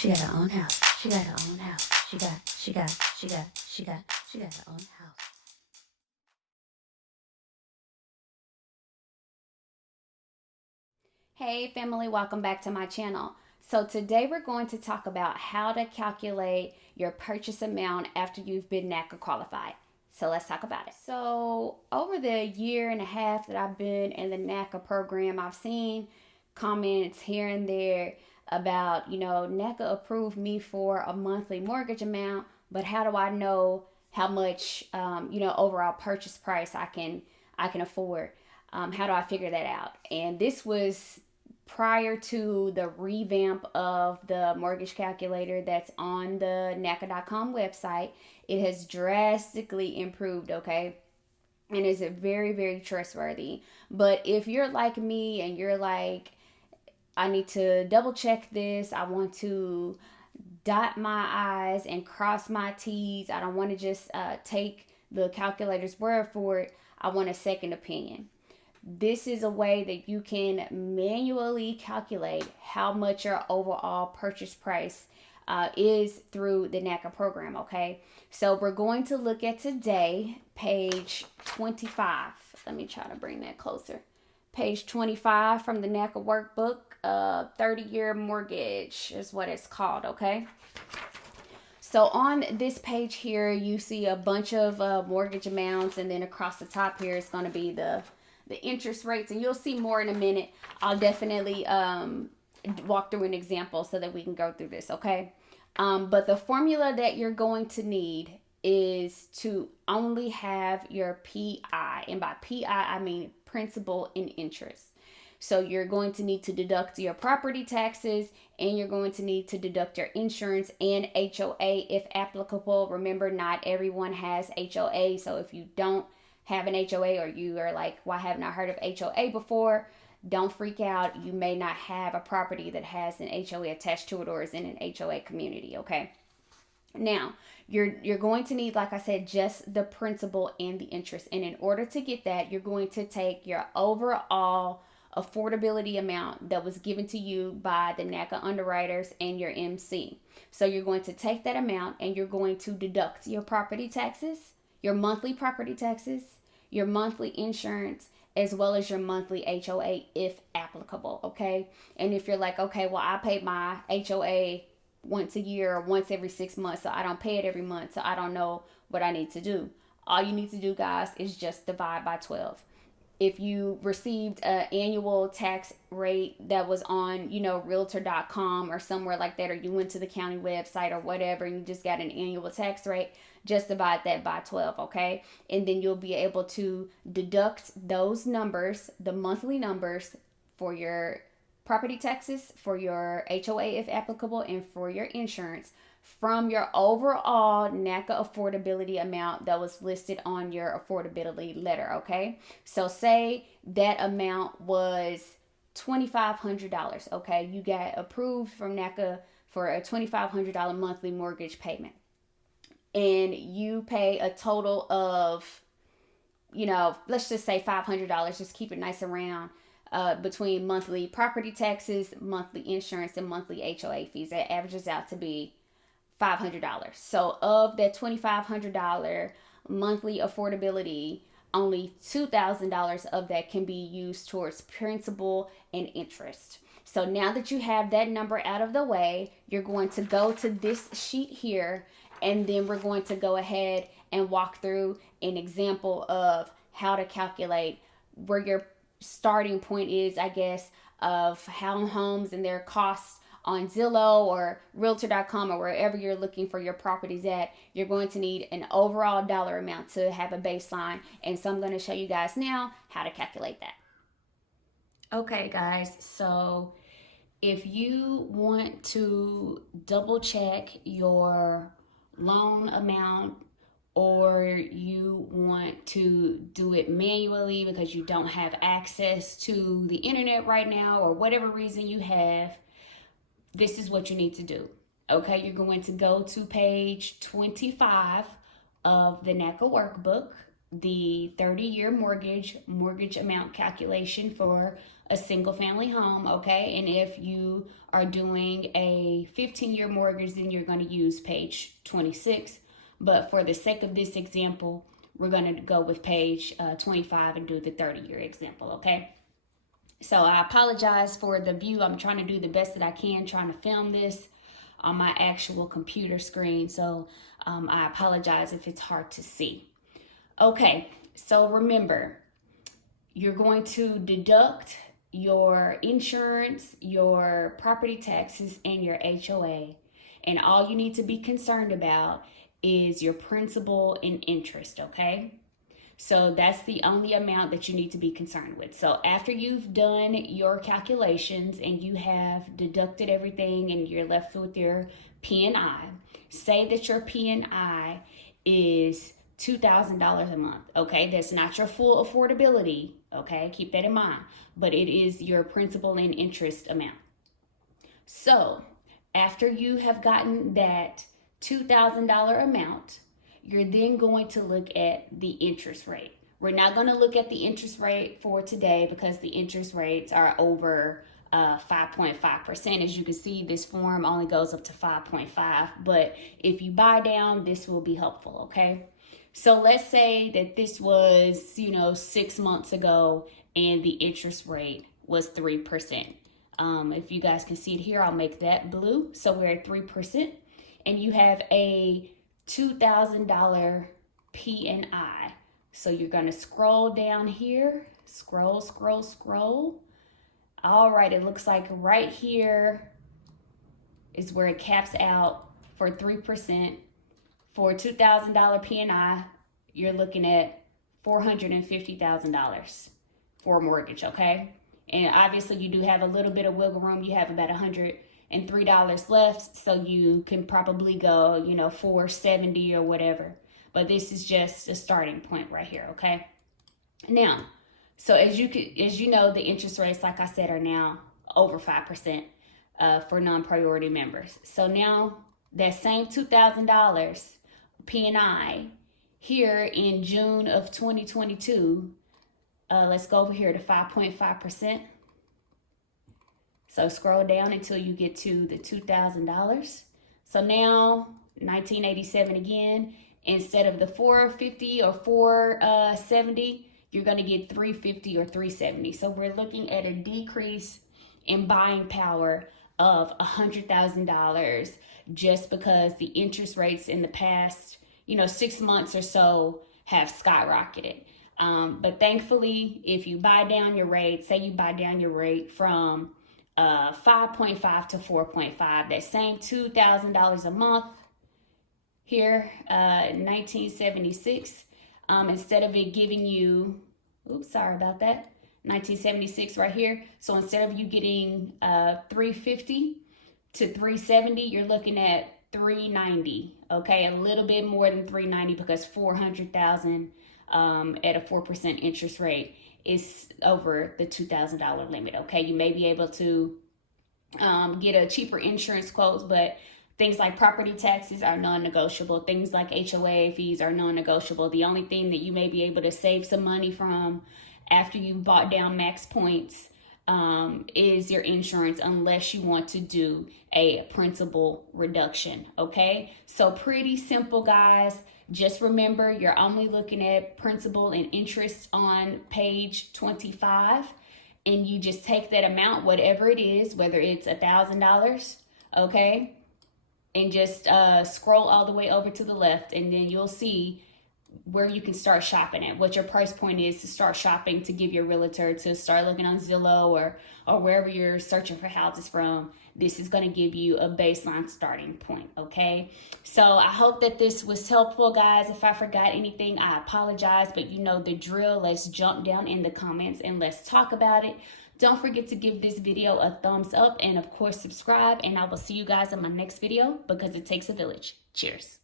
She got her own house. She got her own house. She got her own house. Hey family, welcome back to my channel. So today we're going to talk about how to calculate your purchase amount after you've been NACA qualified. So let's talk about it. So over the year and a half that I've been in the NACA program, I've seen comments here and there about, NACA approved me for a monthly mortgage amount, but how do I know how much, overall purchase price I can afford? How do I figure that out? And this was prior to the revamp of the mortgage calculator that's on the naca.com website. It has drastically improved, okay? And is very, very trustworthy. But if you're like me and you're like, I need to double check this, I want to dot my I's and cross my T's, I don't want to just take the calculator's word for it, I want a second opinion. This is a way that you can manually calculate how much your overall purchase price is through the NACA program, okay? So we're going to look at today, page 25. Let me try to bring that closer. Page 25 from the NACA workbook, 30-year mortgage is what it's called, okay? So on this page here, you see a bunch of mortgage amounts, and then across the top here is going to be the interest rates, and you'll see more in a minute. I'll definitely walk through an example so that we can go through this, okay? But the formula that you're going to need is to only have your PI, and by PI I mean principal and interest. So you're going to need to deduct your property taxes, and you're going to need to deduct your insurance and HOA if applicable. Remember, not everyone has HOA, so if you don't have an HOA, or you are like, why haven't I heard of HOA before? Don't freak out. You may not have a property that has an HOA attached to it or is in an HOA community, okay? Now, you're going to need, like I said, just the principal and the interest. And in order to get that, you're going to take your overall affordability amount that was given to you by the NACA underwriters and your MC. So you're going to take that amount and you're going to deduct your property taxes, your monthly property taxes, your monthly insurance, as well as your monthly HOA if applicable, okay? And if you're like, okay, well, I pay my HOA once a year or once every 6 months, so I don't pay it every month, so I don't know what I need to do. All you need to do, guys, is just divide by 12. If you received an annual tax rate that was on, realtor.com or somewhere like that, or you went to the county website or whatever, and you just got an annual tax rate, just divide that by 12, okay? And then you'll be able to deduct those numbers, the monthly numbers, for your property taxes, for your HOA if applicable, and for your insurance from your overall NACA affordability amount that was listed on your affordability letter, okay? So say that amount was $2,500, okay? You got approved from NACA for a $2,500 monthly mortgage payment. And you pay a total of, let's just say $500, just keep it nice and round, between monthly property taxes, monthly insurance, and monthly HOA fees. That averages out to be $500. So of that $2,500 monthly affordability, only $2,000 of that can be used towards principal and interest. So now that you have that number out of the way, you're going to go to this sheet here, and then we're going to go ahead and walk through an example of how to calculate where your starting point is, I guess, of how homes and their costs on Zillow or realtor.com or wherever you're looking for your properties at. You're going to need an overall dollar amount to have a baseline. And so I'm going to show you guys now how to calculate that. Okay, guys, so if you want to double check your loan amount, or you want to do it manually because you don't have access to the internet right now, or whatever reason you have, this is what you need to do. Okay, you're going to go to page 25 of the NACA workbook. the 30-year mortgage amount calculation for a single family home, okay? And if you are doing a 15-year mortgage, then you're going to use page 26. But for the sake of this example, we're going to go with page 25 and do the 30-year example, okay? So I apologize for the view. I'm trying to do the best that I can, trying to film this on my actual computer screen. So I apologize if it's hard to see. Okay, so remember, you're going to deduct your insurance, your property taxes, and your HOA. And all you need to be concerned about is your principal and interest, okay? So that's the only amount that you need to be concerned with. So after you've done your calculations and you have deducted everything and you're left with your P&I, say that your P&I is $2,000 a month, okay? That's not your full affordability, okay? Keep that in mind. But it is your principal and interest amount. So after you have gotten that $2,000 amount, you're then going to look at the interest rate. We're not going to look at the interest rate for today because the interest rates are over 5.5%. As you can see, this form only goes up to 5.5. But if you buy down, this will be helpful, okay? So let's say that this was, 6 months ago and the interest rate was 3%. If you guys can see it here, I'll make that blue. So we're at 3%. And you have a $2,000 P&I. So you're going to scroll down here. Scroll. All right, it looks like right here is where it caps out for 3%. For a $2,000 P&I, you're looking at $450,000 for a mortgage, okay? And obviously you do have a little bit of wiggle room. You have about $103 left, so you can probably go, $470 or whatever. But this is just a starting point right here, okay? Now, so as you know, the interest rates, like I said, are now over 5% for non-priority members. So now that same $2,000 P&I here in June of 2022, let's go over here to 5.5%. So scroll down until you get to the $2,000. So now 1987 again, instead of the 450 or 470, you're going to get 350 or 370. So we're looking at a decrease in buying power of $100,000 just because the interest rates in the past, 6 months or so have skyrocketed. But thankfully, if you buy down your rate, say you buy down your rate from 5.5 to 4.5, that same $2,000 a month here, 1976, instead of it giving you, 1976 right here. So instead of you getting 350 to 370, you're looking at 390, okay? A little bit more than 390 because 400,000 at a 4% interest rate is over the $2,000 limit, okay? You may be able to get a cheaper insurance quote, but things like property taxes are non-negotiable. Things like HOA fees are non-negotiable. The only thing that you may be able to save some money from after you've bought down max points is your insurance, unless you want to do a principal reduction, okay? So pretty simple, guys. Just remember, you're only looking at principal and interest on page 25, and you just take that amount, whatever it is, whether it's $1,000, okay? And just scroll all the way over to the left, and then you'll see where you can start shopping at, what your price point is to start shopping, to give your realtor to start looking on Zillow or wherever you're searching for houses from. This is going to give you a baseline starting point, okay? So I hope that this was helpful, guys. If I forgot anything, I apologize, but you know the drill. Let's jump down in the comments and let's talk about it. Don't forget to give this video a thumbs up and, of course, subscribe, and I will see you guys in my next video because it takes a village. Cheers.